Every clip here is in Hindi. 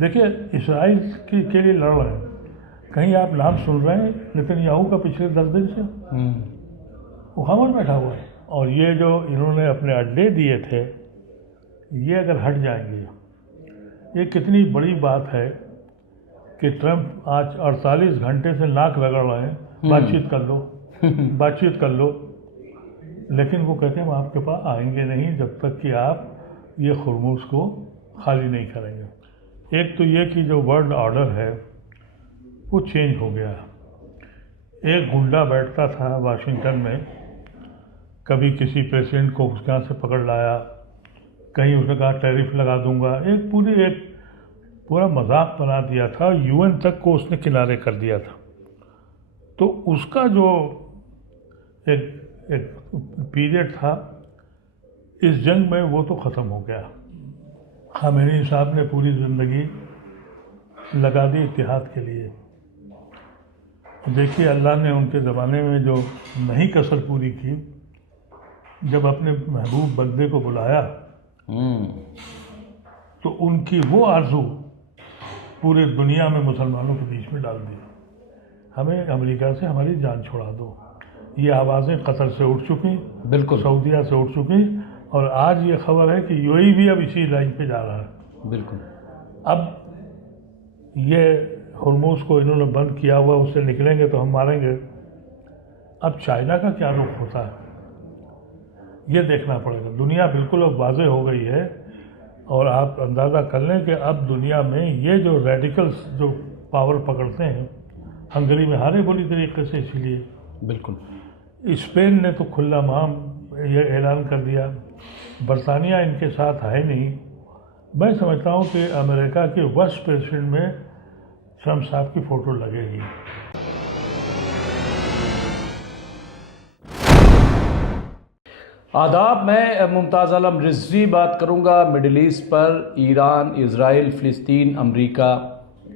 देखिए, इसराइल के लिए लड़ रहे हैं। कहीं आप नाम सुन रहे हैं नेतन्याहू का पिछले 10 दिन से? वो खबर बैठा हुआ है। और ये जो इन्होंने अपने अड्डे दिए थे, ये अगर हट जाएंगे, ये कितनी बड़ी बात है कि ट्रंप आज 48 घंटे से नाक रगड़ रहे हैं, बातचीत कर लो बातचीत कर लो, लेकिन वो कहते हैं हम आपके पास आएंगे नहीं जब तक कि आप ये खुरमूस को खाली नहीं करेंगे। एक तो ये कि जो वर्ल्ड ऑर्डर है वो चेंज हो गया। एक गुंडा बैठता था वाशिंगटन में, कभी किसी प्रेसिडेंट को उसके यहाँ से पकड़ लाया, कहीं उसने कहा टैरिफ लगा दूंगा, एक पूरा मजाक बना दिया था। यूएन तक को उसने किनारे कर दिया था। तो उसका जो एक पीरियड था इस जंग में, वो तो ख़त्म हो गया। खामेनी साहब ने पूरी ज़िंदगी लगा दी इत्तेहाद के लिए। देखिए, अल्लाह ने उनके ज़माने में जो नहीं कसर पूरी की, जब अपने महबूब बंदे को बुलाया तो उनकी वो आरज़ू पूरे दुनिया में मुसलमानों के बीच में डाल दी, हमें अमेरिका से हमारी जान छुड़ा दो। ये आवाज़ें कतर से उठ चुकी, बिल्कुल सऊदीया से उठ चुकी, और आज ये खबर है कि यूएई भी अब इसी लाइन पे जा रहा है। बिल्कुल। अब ये हुर्मुज़ को इन्होंने बंद किया हुआ, उससे निकलेंगे तो हम मारेंगे। अब चाइना का क्या रुख होता है ये देखना पड़ेगा। दुनिया बिल्कुल अब वाज़ेह हो गई है, और आप अंदाज़ा कर लें कि अब दुनिया में ये जो रेडिकल्स जो पावर पकड़ते हैं, हंगरी में हारे बुरी तरीके से, इसीलिए बिल्कुल स्पेन ने तो खुला माम ये ऐलान कर दिया, बरतानिया इनके साथ है नहीं। मैं समझता हूँ कि अमेरिका के वर्स्ट प्रेसिडेंट में ट्रंप साहब की फ़ोटो लगेगी। आदाब, मैं मुमताज़ आलम रिजवी बात करूंगा मिडिल ईस्ट पर, ईरान, इज़राइल, फ़िलिस्तीन, अमेरिका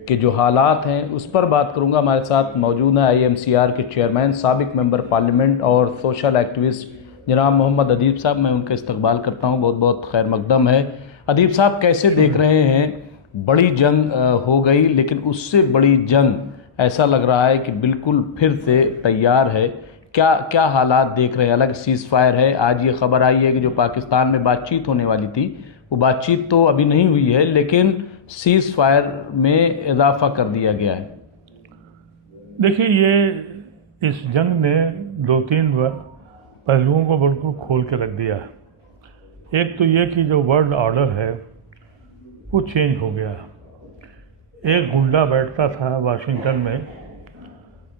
के जो हालात हैं उस पर बात करूंगा। हमारे साथ मौजूद हैं IMCR के चेयरमैन, साबिक मेंबर पार्लियामेंट और सोशल एक्टिविस्ट जनाब मोहम्मद अदीब साहब। मैं उनका इस्तकबाल करता हूं, बहुत बहुत खैर मकदम है। अदीब साहब, कैसे देख रहे हैं? बड़ी जंग हो गई, लेकिन उससे बड़ी जंग ऐसा लग रहा है कि बिल्कुल फिर से तैयार है। क्या क्या हालात देख रहे हैं? अलग सीज़ फायर है, आज ये खबर आई है कि जो पाकिस्तान में बातचीत होने वाली थी वो बातचीत तो अभी नहीं हुई है, लेकिन सीज़ फायर में इजाफा कर दिया गया है। देखिए, ये इस जंग ने 2-3 पहलुओं को बिल्कुल खोल के रख दिया है। एक तो ये कि जो वर्ल्ड ऑर्डर है वो चेंज हो गया। एक गुंडा बैठता था वाशिंगटन में,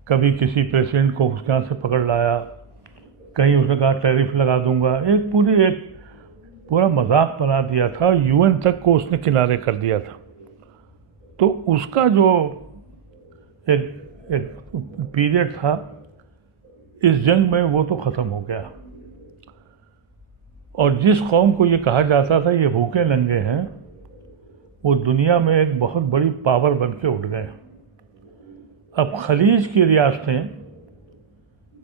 कभी किसी प्रेसिडेंट को उसके यहाँ से पकड़ लाया, कहीं उसने कहा टैरिफ लगा दूंगा, एक पूरा मजाक बना दिया था। यूएन तक को उसने किनारे कर दिया था। तो उसका जो एक पीरियड था इस जंग में, वो तो ख़त्म हो गया। और जिस कौम को ये कहा जाता था ये भूखे नंगे हैं, वो दुनिया में एक बहुत बड़ी पावर बन के उठ गए। अब खलीज की रियासतें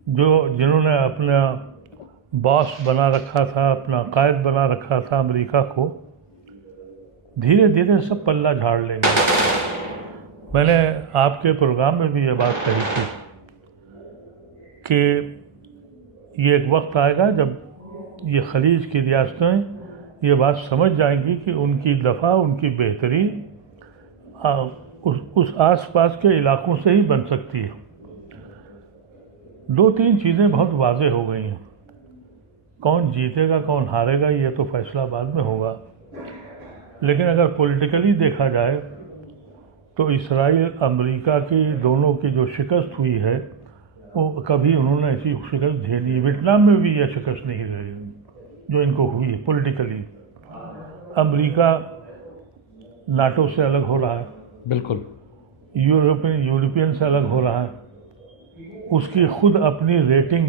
जिन्होंने अपना बॉस बना रखा था, अपना कायद बना रखा था अमेरिका को, धीरे धीरे सब पल्ला झाड़ लेंगे। मैंने आपके प्रोग्राम में भी ये बात कही थी कि ये एक वक्त आएगा जब ये खलीज की रियासतें ये बात समझ जाएंगी कि उनकी दफ़ा, उनकी बेहतरी उस आसपास के इलाकों से ही बन सकती है। 2-3 चीज़ें बहुत वाज़ेह हो गई हैं। कौन जीतेगा कौन हारेगा ये तो फैसला बाद में होगा, लेकिन अगर पॉलिटिकली देखा जाए तो इसराइल अमेरिका की दोनों की जो शिकस्त हुई है वो कभी उन्होंने ऐसी शिकस्त झेली, वियतनाम में भी यह शिकस्त नहीं रही जो इनको हुई है पॉलिटिकली। अमेरिका नाटो से अलग हो रहा है, बिल्कुल यूरोपियन से अलग हो रहा है, उसकी खुद अपनी रेटिंग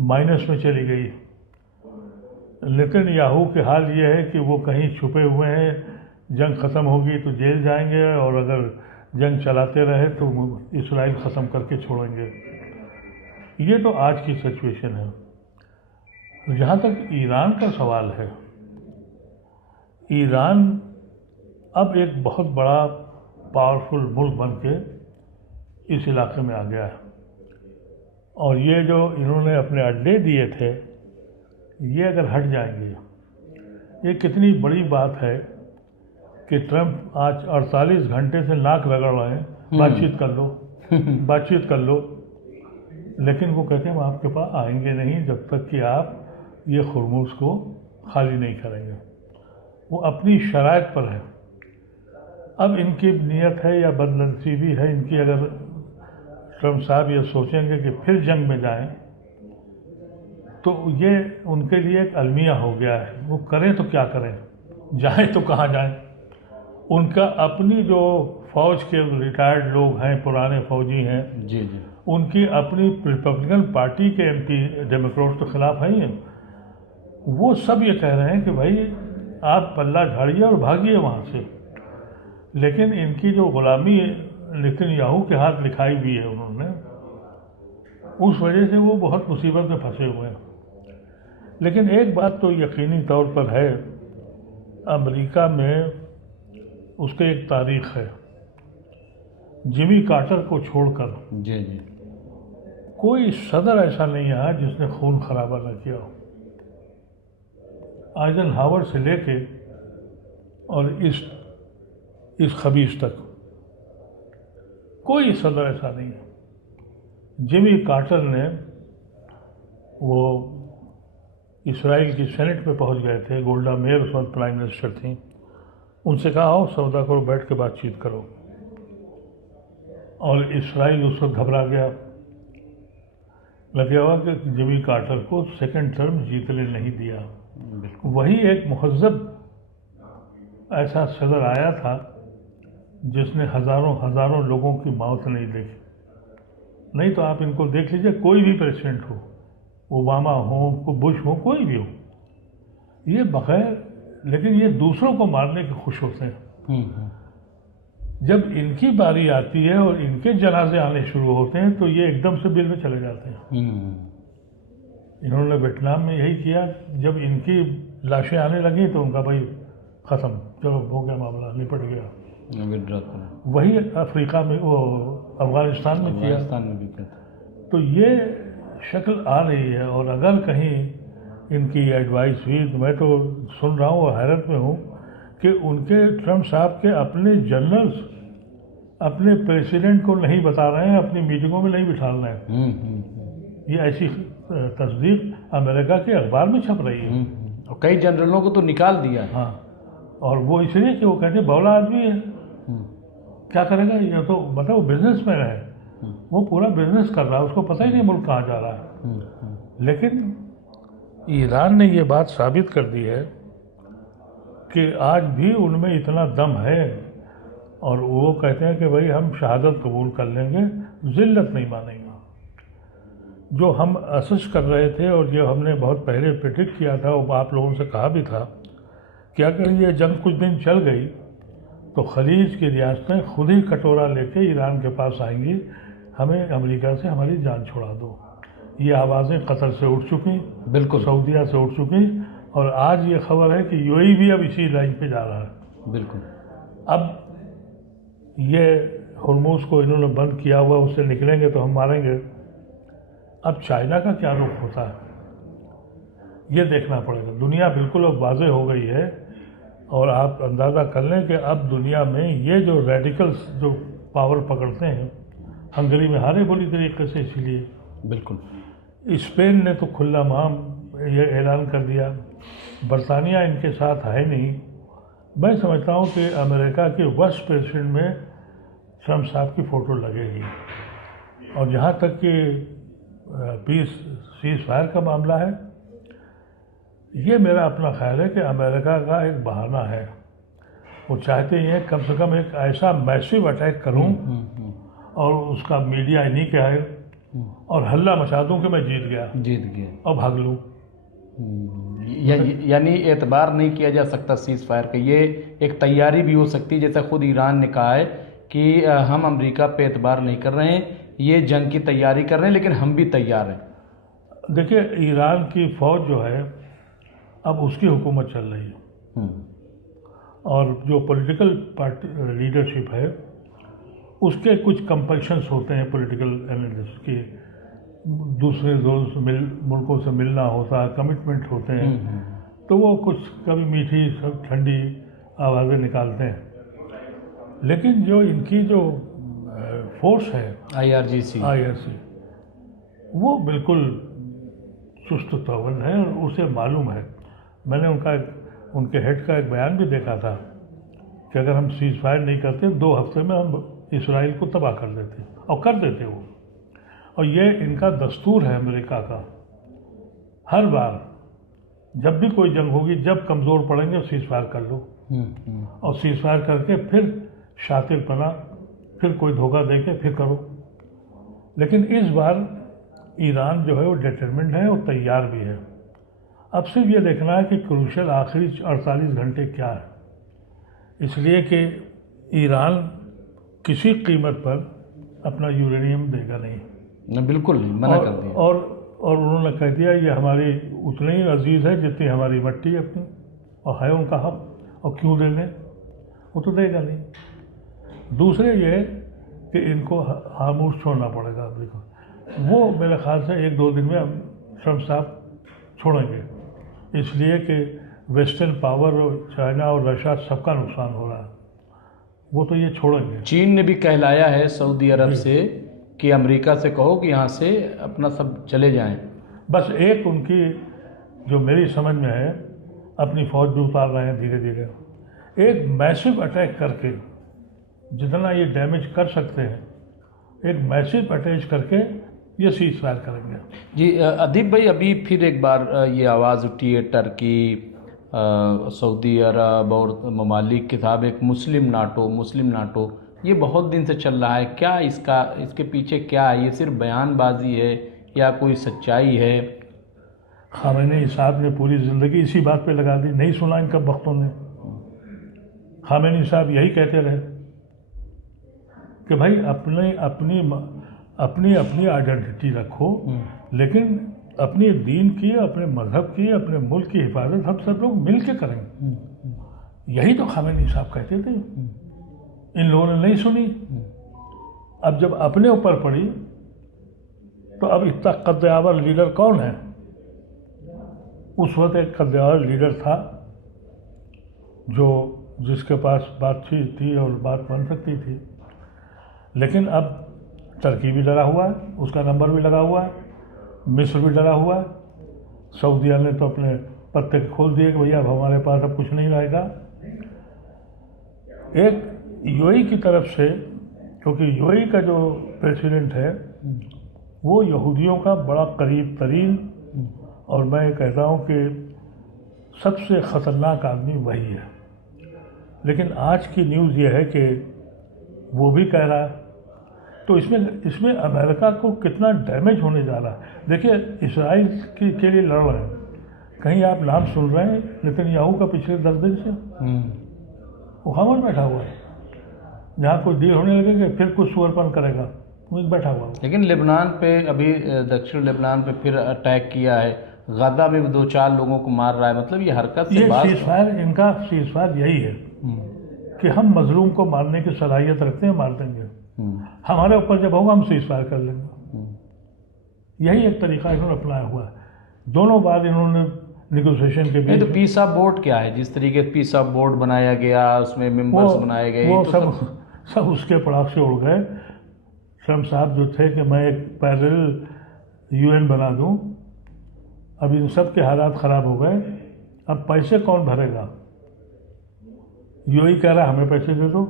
माइनस में चली गई। नेतन्याहू के हाल ये है कि वो कहीं छुपे हुए हैं, जंग ख़त्म होगी तो जेल जाएंगे, और अगर जंग चलाते रहे तो इसराइल ख़त्म करके छोड़ेंगे। ये तो आज की सिचुएशन है। जहाँ तक ईरान का सवाल है, ईरान अब एक बहुत बड़ा पावरफुल मुल्क बन के इस इलाके में आ गया है। और ये जो इन्होंने अपने अड्डे दिए थे, ये अगर हट जाएंगे, ये कितनी बड़ी बात है कि ट्रंप आज 48 घंटे से नाक रगड़ रहे हैं, बातचीत कर लो बातचीत कर लो, लेकिन वो कहते हैं हम आपके पास आएंगे नहीं जब तक कि आप ये खुरमुज को खाली नहीं करेंगे। वो अपनी शराइत पर है। अब इनकी नीयत है या बदनसीबी है इनकी, अगर ट्रंप साहब ये सोचेंगे कि फिर जंग में जाएं, तो ये उनके लिए एक अलमिया हो गया है। वो करें तो क्या करें, जाएं तो कहाँ जाएं। उनका अपनी जो फौज के रिटायर्ड लोग हैं, पुराने फौजी हैं, जी जी, उनकी अपनी रिपब्लिकन पार्टी के एमपी डेमोक्रेट्स के खिलाफ हैं, वो सब ये कह रहे हैं कि भाई आप पल्ला झाड़िए और भागिए वहाँ से। लेकिन इनकी जो गुलामी नेतन्याहू के हाथ लिखाई हुई है उन्होंने, उस वजह से वो बहुत मुसीबत में फंसे हुए हैं। लेकिन एक बात तो यकीनी तौर पर है, अमेरिका में उसके एक तारीख है। जिमी कार्टर को छोड़कर जी जी, कोई सदर ऐसा नहीं है जिसने खून खराबा न किया हो। आइजनहावर से लेके और इस खबीस तक कोई सदर ऐसा नहीं है। जिमी कार्टर ने वो इसराइल की सेनेट में पहुंच गए थे, गोल्डा मेयर उस वक्त प्राइम मिनिस्टर थी, उनसे कहा आओ सौदा करो, बैठ के बातचीत करो। और इसराइल उस वक्त घबरा गया, लगे हुआ कि जिमी कार्टर को सेकंड टर्म जीतने नहीं दिया। वही एक मुहज़्ज़ब ऐसा सदर आया था जिसने हज़ारों लोगों की मौत नहीं देखी। नहीं तो आप इनको देख लीजिए, कोई भी प्रेसिडेंट हो, ओबामा हो, बुश हो, कोई भी हो, ये बगैर, लेकिन ये दूसरों को मारने के खुश होते हैं। जब इनकी बारी आती है और इनके जनाजे आने शुरू होते हैं तो ये एकदम से बिल में चले जाते हैं। इन्होंने वियतनाम में यही किया, जब इनकी लाशें आने लगी तो उनका भाई ख़त्म, चलो हो गया मामला, निपट गया। वही अफ्रीका में, वो अफगानिस्तान में किया। तो ये शक्ल आ रही है। और अगर कहीं इनकी एडवाइस हुई तो मैं तो सुन रहा हूँ और हैरत में हूँ कि उनके ट्रंप साहब के अपने जनरल्स अपने प्रेसिडेंट को नहीं बता रहे हैं, अपनी मीटिंगों में नहीं बिठा रहे हैं। ये ऐसी तस्दीक अमेरिका के अखबार में छप रही है। और कई जनरलों को तो निकाल दिया है। हाँ, और वो इसलिए कि वो कहते हैं बौला आदमी है, क्या करेगा, ये तो मतलब वो बिजनेसमैन है, वो पूरा बिजनेस कर रहा है, उसको पता ही नहीं मुल्क कहाँ जा रहा है। लेकिन ईरान ने ये बात साबित कर दी है कि आज भी उनमें इतना दम है, और वो कहते हैं कि भाई हम शहादत कबूल कर लेंगे, जिल्लत नहीं मानेंगे। जो हम असस कर रहे थे और जो हमने बहुत पहले प्रेडिक्ट किया था, वो आप लोगों से कहा भी था कि अगर ये जंग कुछ दिन चल गई तो खलीज की रियासतें खुद ही कटोरा लेके ईरान के पास आएंगी, हमें अमेरिका से हमारी जान छुड़ा दो। ये आवाज़ें कतर से उठ चुकी, बिल्कुल सऊदीया से उठ चुकी, और आज ये खबर है कि यूएई भी अब इसी लाइन पे जा रहा है। बिल्कुल। अब ये हुर्मुज़ को इन्होंने बंद किया हुआ, उससे निकलेंगे तो हम मारेंगे। अब चाइना का क्या रुख होता है ये देखना पड़ेगा। दुनिया बिल्कुल अब वाज़ेह हो गई है, और आप अंदाज़ा कर लें कि अब दुनिया में ये जो रेडिकल्स जो पावर पकड़ते हैं, हंगरी में हारे बुरी तरीके से, इसीलिए बिल्कुल स्पेन ने तो खुला माम ये ऐलान कर दिया, बरतानिया इनके साथ है नहीं। मैं समझता हूँ कि अमेरिका के वर्स्ट प्रेसिडेंट में ट्रंप साहब की फ़ोटो लगेगी। और जहाँ तक कि पीस सीज़ फायर का मामला है, ये मेरा अपना ख्याल है कि अमेरिका का एक बहाना है। वो चाहते हैं कम से कम एक ऐसा मैसिव अटैक करूं और उसका मीडिया इन्हीं के है, और हल्ला मचा दूं कि मैं जीत गया और भाग लूं। यानी एतबार नहीं किया जा सकता सीज़ फायर का, ये एक तैयारी भी हो सकती है, जैसा खुद ईरान ने कहा है कि हम अमेरिका पे एतबार नहीं कर रहे हैं, ये जंग की तैयारी कर रहे हैं, लेकिन हम भी तैयार हैं। देखिए, ईरान की फ़ौज जो है अब उसकी हुकूमत चल रही है, और जो पॉलिटिकल पार्टी लीडरशिप है उसके कुछ कंपल्शंस होते हैं पॉलिटिकल एनालिस्ट के, दूसरे मुल्कों से मिलना होता है, कमिटमेंट होते हैं, तो वो कुछ कभी मीठी ठंडी आवाज़ें निकालते हैं। लेकिन जो इनकी जो फोर्स है IRGC वो बिल्कुल सुस्त तौल है और उसे मालूम है। मैंने उनके हेड का एक बयान भी देखा था कि अगर हम सीज फायर नहीं करते 2 हफ्ते में हम इसराइल को तबाह कर देते, और कर देते वो। और ये इनका दस्तूर है अमेरिका का, हर बार जब भी कोई जंग होगी, जब कमज़ोर पड़ेंगे सीज फायर कर लो, और सीज फायर करके फिर शातिरपना, फिर कोई धोखा दे के फिर करो। लेकिन इस बार ईरान जो है वो डिटरमिन्ड है और तैयार भी है। अब सिर्फ ये देखना है कि क्रूशल आखिरी 48 घंटे क्या है, इसलिए कि ईरान किसी कीमत पर अपना यूरेनियम देगा नहीं। बिल्कुल नहीं, मना कर दिया। और उन्होंने कह दिया ये हमारी उतनी ही अजीज़ है जितनी हमारी मट्टी अपनी, और है उनका हक, और क्यों दे दें, वो तो देगा नहीं। दूसरे ये कि इनको खामोश छोड़ना पड़ेगा अमेरिका। वो मेरे ख्याल से 1-2 दिन में ट्रम्प साहब छोड़ेंगे, इसलिए कि वेस्टर्न पावर और चाइना और रशिया सबका नुकसान हो रहा है, वो तो ये छोड़ेंगे। चीन ने भी कहलाया है सऊदी अरब से कि अमेरिका से कहो कि यहाँ से अपना सब चले जाएं। बस एक उनकी जो मेरी समझ में है, अपनी फौज भी उतार रहे हैं धीरे धीरे, एक मैसिव अटैक करके जितना ये डैमेज कर सकते हैं, एक मैसिव अटैक करके ये सीज फायर करेंगे। जी अदीब भाई, अभी फिर एक बार ये आवाज़ उठी है टर्की, सऊदी अरब और ममालिक के साथ एक मुस्लिम नाटो, ये बहुत दिन से चल रहा है। क्या इसके पीछे क्या है? ये सिर्फ बयानबाजी है या कोई सच्चाई है? खामेनी साहब ने पूरी ज़िंदगी इसी बात पे लगा दी, नहीं सुना इनका वक्तों ने। खामेनी साहब यही कहते रहे कि भाई अपनी आइडेंटिटी रखो, लेकिन अपने दीन की, अपने मज़हब की, अपने मुल्क की हिफाजत हम सब लोग मिल के करेंगे। यही तो खामेनी साहब कहते थे, इन लोगों ने नहीं सुनी। अब जब अपने ऊपर पड़ी तो अब इतना कद्दावर लीडर कौन है? उस वक्त एक कद्दावर लीडर था जिसके पास बातचीत थी और बात बन सकती थी। लेकिन अब टर्की भी डरा हुआ है, उसका नंबर भी लगा हुआ है, मिस्र भी डरा हुआ है, सऊदीया ने तो अपने पत्ते खोल दिए कि भैया अब हमारे पास अब कुछ नहीं रहेगा। एक यूएई की तरफ से, क्योंकि यूएई का जो प्रेसिडेंट है वो यहूदियों का बड़ा करीब तरीन, और मैं कहता हूँ कि सबसे ख़तरनाक आदमी वही है। लेकिन आज की न्यूज़ ये है कि वो भी कह रहा है, तो इसमें अमेरिका को कितना डैमेज होने जा रहा है। देखिए, इसराइल के लिए लड़ रहे हैं, कहीं आप नाम सुन रहे हैं नेतन्याहू का पिछले 10 दिन से? वो खामोश बैठा हुआ है, जहाँ कोई डील होने लगेगा फिर कुछ सुअरपन करेगा, वो बैठा हुआ है। लेकिन लेबनान पे अभी दक्षिण लेबनान पे फिर अटैक किया है, गजा में भी 2-4 लोगों को मार रहा है। मतलब ये हरकत से इनका सीज़फायर यही है कि हम मजलूम को मारने की सलाहियत रखते हैं, मार देंगे, हमारे ऊपर जब होगा हम सीज़फायर कर लेंगे। यही एक तरीका इन्होंने अपनाया हुआ है। दोनों बार इन्होंने निगोशिएशन के बीच, तो पीस ऑफ बोर्ड क्या है? जिस तरीके से पीस ऑफ बोर्ड बनाया गया, उसमें मेंबर्स बनाए गए, वो तो सब उसके पड़ाव से उड़ गए। ट्रम्प साहब जो थे कि मैं एक पैरेलल यूएन बना दूं, अब इन सब के हालात ख़राब हो गए। अब पैसे कौन भरेगा? यूएई कह रहा है हमें पैसे दे दो,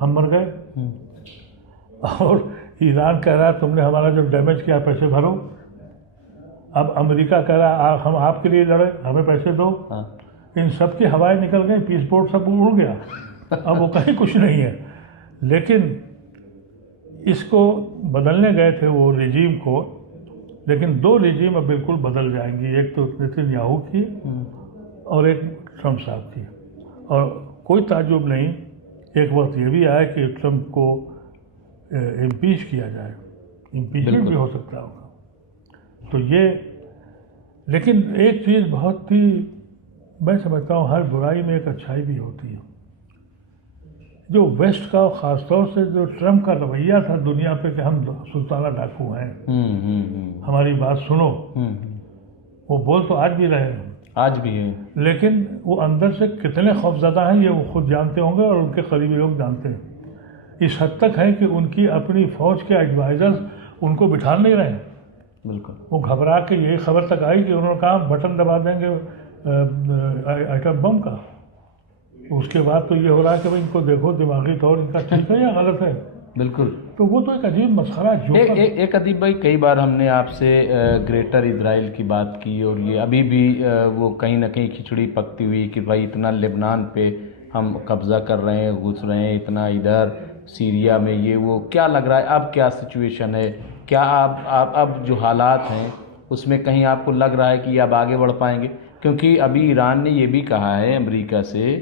हम मर गए, और ईरान कह रहा है तुमने हमारा जो डैमेज किया पैसे भरो। अब अमेरिका कह रहा है हम आपके लिए लड़े, हमें पैसे दो। इन सब की हवाएं निकल गई, पीस बोर्ड सब उड़ गया, अब वो कहीं कुछ नहीं है। लेकिन इसको बदलने गए थे वो रिजीम को, लेकिन 2 रिजीम अब बिल्कुल बदल जाएंगी, एक तो नेतन्याहू की और एक ट्रम्प साहब की। और कोई ताज्जुब नहीं, एक वक्त ये भी आया कि ट्रम्प को इम्पीच किया जाए, इम्पीचमेंट भी हो सकता होगा। तो ये, लेकिन एक चीज़ बहुत ही मैं समझता हूँ हर बुराई में एक अच्छाई भी होती है। जो वेस्ट का खासतौर से जो ट्रम्प का रवैया था दुनिया पे कि हम सुल्ताना डाकू हैं, हमारी बात सुनो, वो बोल तो आज भी रहे हैं, आज भी है, लेकिन वो अंदर से कितने खौफज़दा हैं ये वो खुद जानते होंगे और उनके करीबी लोग जानते हैं। इस हद तक है कि उनकी अपनी फौज के एडवाइजर्स उनको बिठा नहीं रहे हैं। बिल्कुल। वो घबरा के ये खबर तक आई कि उन्होंने कहा बटन दबा देंगे एटम बम का। उसके बाद तो ये हो रहा है कि भाई इनको देखो दिमागी तौर इनका ठीक है या गलत है। बिल्कुल। तो वो तो एक अजीब मसखरा जो एक अदीब भाई, कई बार हमने आपसे ग्रेटर इजराइल की बात की और ये अभी भी वो कहीं ना कहीं खिचड़ी पकती हुई कि भाई इतना लेबनान पे हम कब्ज़ा कर रहे हैं, घुस रहे हैं, इतना इधर सीरिया में ये वो, क्या लग रहा है अब क्या सिचुएशन है? क्या आप अब जो हालात हैं उसमें कहीं आपको लग रहा है कि अब आगे बढ़ पाएंगे? क्योंकि अभी ईरान ने ये भी कहा है अमेरिका से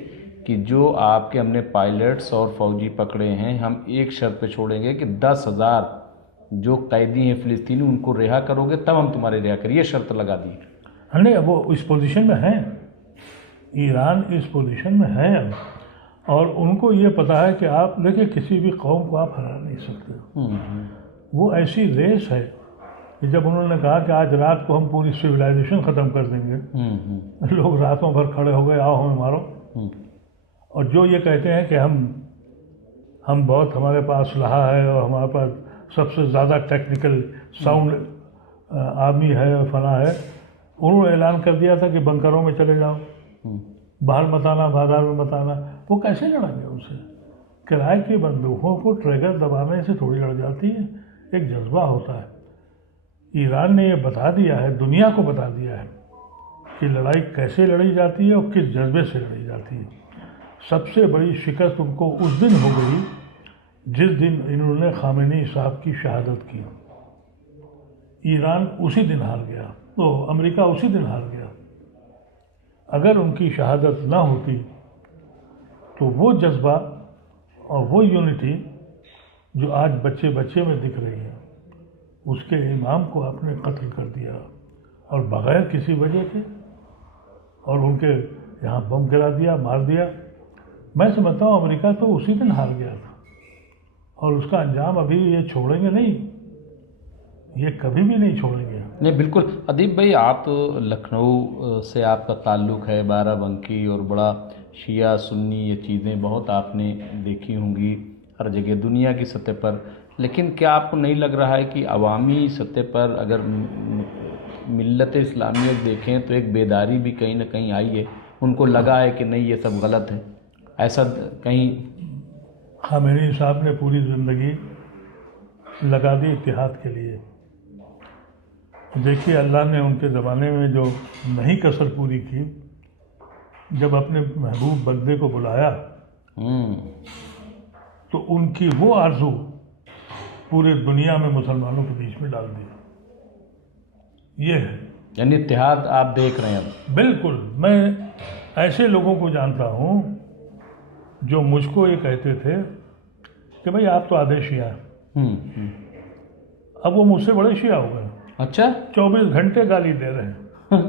कि जो आपके हमने पायलट्स और फौजी पकड़े हैं हम एक शर्त पे छोड़ेंगे कि 10,000 जो कैदी हैं फ़िलिस्तीनी उनको रिहा करोगे तब हम तुम्हारे रिहा करें, ये शर्त लगा दी। नहीं, वो इस पोजीशन में है, ईरान इस पोजीशन में है और उनको ये पता है कि आप देखिए किसी भी कौम को आप हरा नहीं सकते। वो ऐसी रेस है कि जब उन्होंने कहा कि आज रात को हम पूरी सिविलाइजेशन ख़त्म कर देंगे, लोग रातों भर खड़े हो गए, आओ हमें मारो। और जो ये कहते हैं कि हम बहुत, हमारे पास असलहा है और हमारे पास सबसे ज़्यादा टेक्निकल साउंड आर्मी है और फना है, उन्होंने ऐलान कर दिया था कि बंकरों में चले जाओ, बाहर मत आना, बाजार में मत आना। वो कैसे लड़ेंगे उनसे? किराए की बंदूकों को ट्रिगर दबाने से थोड़ी लड़ जाती है, एक जज्बा होता है। ईरान ने ये बता दिया है, दुनिया को बता दिया है कि लड़ाई कैसे लड़ी जाती है और किस जज्बे से लड़ी जाती है। सबसे बड़ी शिकस्त उनको उस दिन हो गई जिस दिन इन्होंने खामेनी साहब की शहादत की। ईरान उसी दिन हार गया, तो अमेरिका उसी दिन हार गया। अगर उनकी शहादत ना होती तो वो जज्बा और वो यूनिटी जो आज बच्चे बच्चे में दिख रही है, उसके इमाम को आपने कत्ल कर दिया और बग़ैर किसी वजह के, और उनके यहाँ बम गिरा दिया, मार दिया। मैं समझता हूँ अमेरिका तो उसी दिन हार गया था और उसका अंजाम अभी ये छोड़ेंगे नहीं, ये कभी भी नहीं छोड़ेंगे। नहीं, बिल्कुल। अदीब भाई, आप लखनऊ से आपका ताल्लुक़ है, बाराबंकी और बड़ा शिया सुन्नी ये चीज़ें बहुत आपने देखी होंगी हर जगह दुनिया की सतह पर, लेकिन क्या आपको नहीं लग रहा है कि अवामी सतह पर अगर मिल्लत इस्लामियत देखें तो एक बेदारी भी कहीं ना कहीं आई है, उनको लगा है कि नहीं ये सब गलत है, ऐसा कहीं? खामेनी साहब ने पूरी ज़िंदगी लगा दी इत्तेहाद के लिए। देखिए अल्लाह ने उनके ज़माने में जो नहीं कसर पूरी की, जब अपने महबूब बंदे को बुलाया तो उनकी वो आरज़ू पूरे दुनिया में मुसलमानों के बीच में डाल दी। ये है, यानी इत्तेहाद आप देख रहे हैं? बिल्कुल। मैं ऐसे लोगों को जानता हूँ जो मुझको ये कहते थे कि भाई आप तो आधे शिया हैं, अब वो मुझसे बड़े शिया हो गए। अच्छा। 24 घंटे गाली दे रहे हैं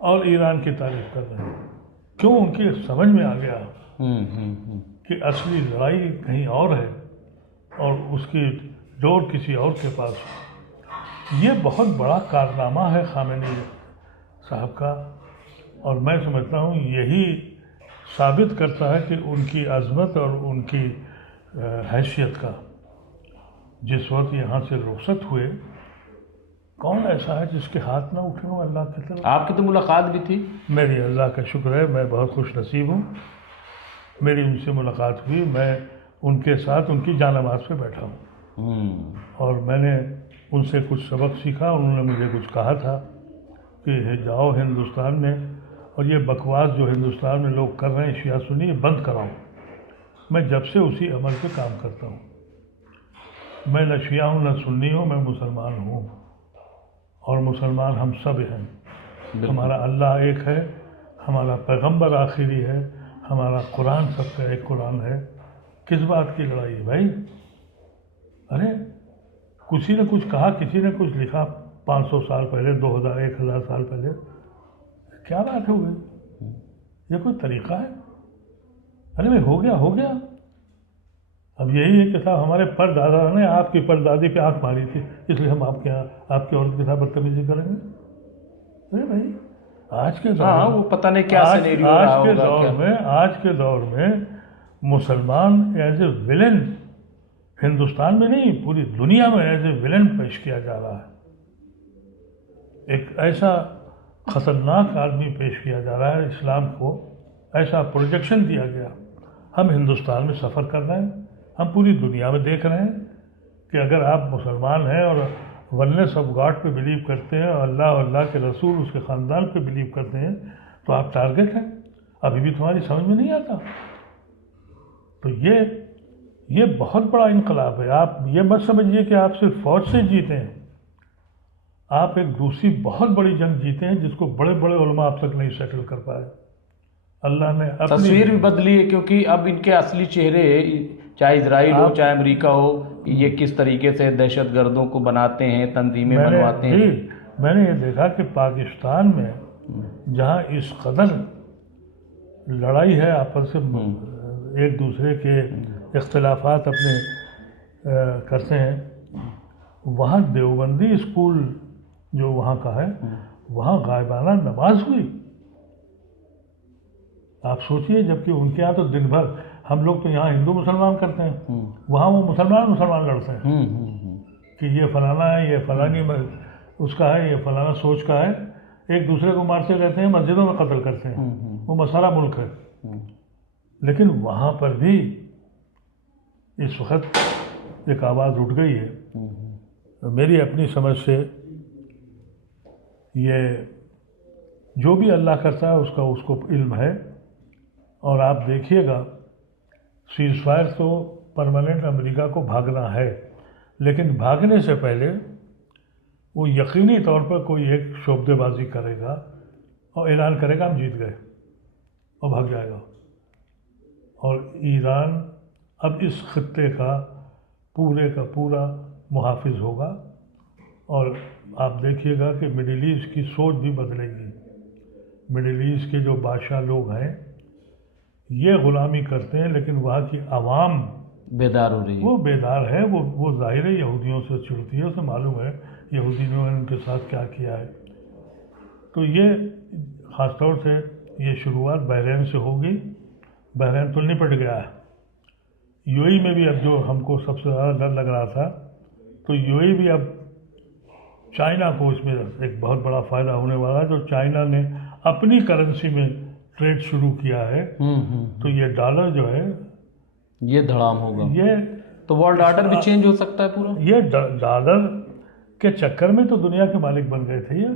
और ईरान की तारीफ कर रहे हैं। क्यों? उनकी समझ में आ गया कि असली लड़ाई कहीं और है और उसकी डोर किसी और के पास है। ये बहुत बड़ा कारनामा है खामेनी साहब का, और मैं समझता हूँ यही साबित करता है कि उनकी अज़मत और उनकी हैसियत का। जिस वक्त यहाँ से रुखसत हुए, कौन ऐसा है जिसके हाथ ना उठे हो अल्लाह की तरफ? आपकी तो मुलाकात भी थी। मेरी अल्लाह का शुक्र है, मैं बहुत खुश नसीब हूँ, मेरी उनसे मुलाकात हुई। मैं उनके साथ उनकी जानामाज़ पे बैठा हूँ और मैंने उनसे कुछ सबक सीखा। उन्होंने मुझे कुछ कहा था कि जाओ हिंदुस्तान में और ये बकवास जो हिंदुस्तान में लोग कर रहे हैं शिया सुन्नी, ये बंद कराओ। मैं जब से उसी अमल पे काम करता हूँ। मैं न शिया हूँ न सुन्नी हूँ, मैं मुसलमान हूँ और मुसलमान हम सब हैं। हमारा अल्लाह एक है, हमारा पैगंबर आखिरी है, हमारा कुरान सबका एक कुरान है। किस बात की लड़ाई है भाई? अरे किसी ने कुछ कहा, किसी ने कुछ लिखा 500 साल पहले, 2000 1000 साल पहले, क्या बात हो गई? ये कोई तरीका है? अरे भाई हो गया। अब यही है कि साहब हमारे परदादा ने आपकी परदादी पे आंख मारी थी, इसलिए हम आपके यहाँ आपकी औरत के साथ बदतमीजी करेंगे? अरे भाई आज के दौर हाँ, में वो पता नहीं क्या सिनेरियो रहा होगा। आज के दौर में मुसलमान एज ए विलेन हिंदुस्तान में नहीं पूरी दुनिया में एज ए विलेन पेश किया जा रहा है। एक ऐसा खतरनाक आदमी पेश किया जा रहा है, इस्लाम को ऐसा प्रोजेक्शन दिया गया। हम हिंदुस्तान में सफ़र कर रहे हैं, हम पूरी दुनिया में देख रहे हैं कि अगर आप मुसलमान हैं और वननेस ऑफ गॉड पे बिलीव करते हैं और अल्लाह के रसूल उसके ख़ानदान पे बिलीव करते हैं तो आप टारगेट हैं। अभी भी तुम्हारी समझ में नहीं आता। तो ये बहुत बड़ा इनकलाब है। आप ये मत समझिए कि आप सिर्फ फौज से जीते हैं, आप एक दूसरी बहुत बड़ी जंग जीते हैं जिसको बड़े बड़े उलमा अब तक नहीं सेटल कर पाए। अल्लाह ने अपनी तस्वीर भी बदली है, क्योंकि अब इनके असली चेहरे, चाहे इजराइल हो चाहे अमेरिका हो, ये किस तरीके से दहशतगर्दों को बनाते हैं, तंजीमें बनवाते हैं। मैंने ये देखा कि पाकिस्तान में जहाँ इस कदर लड़ाई है आपस से, एक दूसरे के इख्तिलाफात अपने करते हैं, वहाँ देवबंदी स्कूल जो वहाँ का है, वहाँ गायबाना नमाज हुई। आप सोचिए, जबकि उनके यहाँ तो दिन भर, हम लोग तो यहाँ हिंदू मुसलमान करते हैं, वहाँ वो मुसलमान लड़ते हैं कि ये फलाना है, ये फलानी उसका है, ये फलाना सोच का है, एक दूसरे को मारते रहते हैं, मस्जिदों में कत्ल करते हैं। वो मसाला मुल्क है। लेकिन वहाँ पर भी इस वक्त एक आवाज़ उठ गई है। मेरी अपनी समझ से ये जो भी अल्लाह करता है उसको इल्म है। और आप देखिएगा, सीज़ फायर तो परमानेंट अमेरिका को भागना है, लेकिन भागने से पहले वो यकीनी तौर पर कोई एक शोबदेबाजी करेगा और ऐलान करेगा हम जीत गए, और भाग जाएगा। और ईरान अब इस खित्ते का पूरा मुहाफिज होगा। और आप देखिएगा कि मिडिल ईस्ट की सोच भी बदलेगी। मिडिल ईस्ट के जो बादशाह लोग हैं ये ग़ुलामी करते हैं, लेकिन वहाँ की आवाम बेदार हो रही है। वो बेदार है। वो ज़ाहिर है यहूदियों से चिढ़ती है, उसे मालूम है यहूदियों ने उनके साथ क्या किया है। तो ये ख़ास तौर से ये शुरुआत बहरीन से होगी। बहरीन तो निपट गया है। यूएई में भी अब जो हमको सबसे ज़्यादा डर लग रहा था, तो यूएई भी अब चाइना को इसमें एक बहुत बड़ा फ़ायदा होने वाला है। जो चाइना ने अपनी करेंसी में ट्रेड शुरू किया है, तो ये डॉलर जो है ये धड़ाम होगा। ये तो वर्ल्ड ऑर्डर भी चेंज हो सकता है पूरा। ये डॉलर के चक्कर में तो दुनिया के मालिक बन गए थे ये,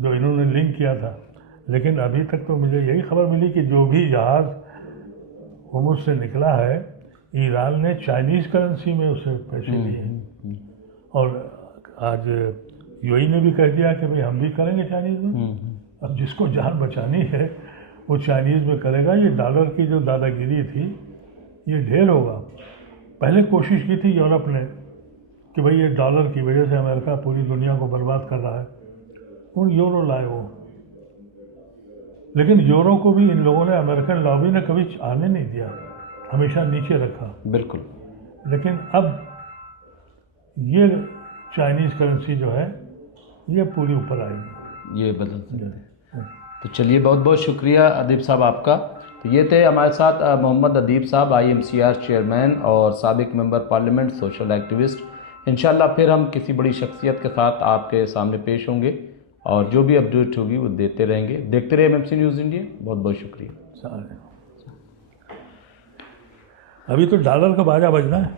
जो इन्होंने लिंक किया था। लेकिन अभी तक तो मुझे यही खबर मिली कि जो भी जहाज़ हुर्मुज़ से निकला है, ईरान ने चाइनीज़ करेंसी में उसे पैसे लिए। और आज यूएई ने भी कह दिया कि भाई हम भी करेंगे चाइनीज़ में। अब जिसको जान बचानी है वो चाइनीज़ में करेगा। ये डॉलर की जो दादागिरी थी ये ढेर होगा। पहले कोशिश की थी यूरोप ने कि भाई ये डॉलर की वजह से अमेरिका पूरी दुनिया को बर्बाद कर रहा है, उन यूरो लाए वो। लेकिन यूरो को भी इन लोगों ने, अमेरिकन लॉबी ने कभी आने नहीं दिया, हमेशा नीचे रखा। बिल्कुल। लेकिन अब ये चाइनीज़ करेंसी जो है ये पूरी ऊपर आएगी, ये बदल सकती। तो चलिए, बहुत बहुत शुक्रिया अदीब साहब आपका। तो ये थे हमारे साथ मोहम्मद अदीब साहब, IMCR चेयरमैन और साबिक मेंबर पार्लियामेंट, सोशल एक्टिविस्ट। इंशाल्लाह फिर हम किसी बड़ी शख्सियत के साथ आपके सामने पेश होंगे और जो भी अपडेट होगी वो देते रहेंगे। देखते रहिए MMC न्यूज़ इंडिया। बहुत बहुत शुक्रिया। अभी तो डॉलर का बाजा बजना है।